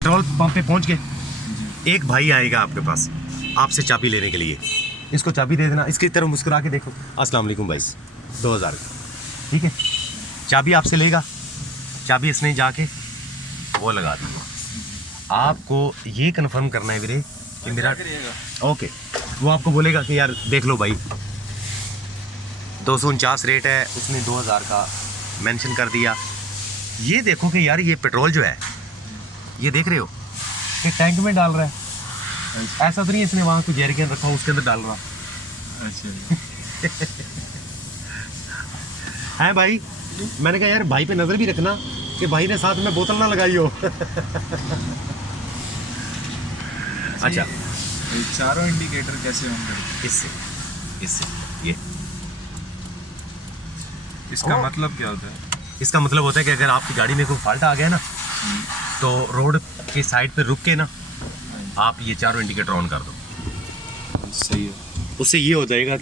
Petrol pump पे पहुंच गए, एक भाई आएगा आपके पास आपसे चाबी लेने के लिए। इसको चाबी दे देना, इसकी तरफ मुस्कुरा के देखो, अस्सलाम वालेकुम भाई, 2000 का, ठीक है। चाबी आपसे लेगा, चाबी इसने जाके वो लगा दी। आपको ये कंफर्म करना है वीरे कि मेरा ओके, वो आपको बोलेगा कि यार देख लो भाई 249 रेट है, उसने 2000 का मेंशन कर दिया। ये देखो कि यार ये पेट्रोल जो है, ये देख रहे हो कि टैंक में डाल रहा है, ऐसा तो नहीं इसने वहाँ कोई जैरिकन रखा हो उसके अंदर डाल रहा है भाई। मैंने कहा यार भाई पे नज़र भी रखना कि भाई ने साथ में बोतल ना लगाई हो। अच्छा, ये चारों इंडिकेटर कैसे ऑन करें? इससे ये इसका ओ। मतलब क्या होता है? इसका मतलब होता है कि अगर आपकी गाड़ी में कोई फॉल्ट आ गया ना, तो रोड की साइड पे रुक के ना आप ये चारों इंडिकेटर ऑन कर दो, सही है। उससे ये हो जाएगा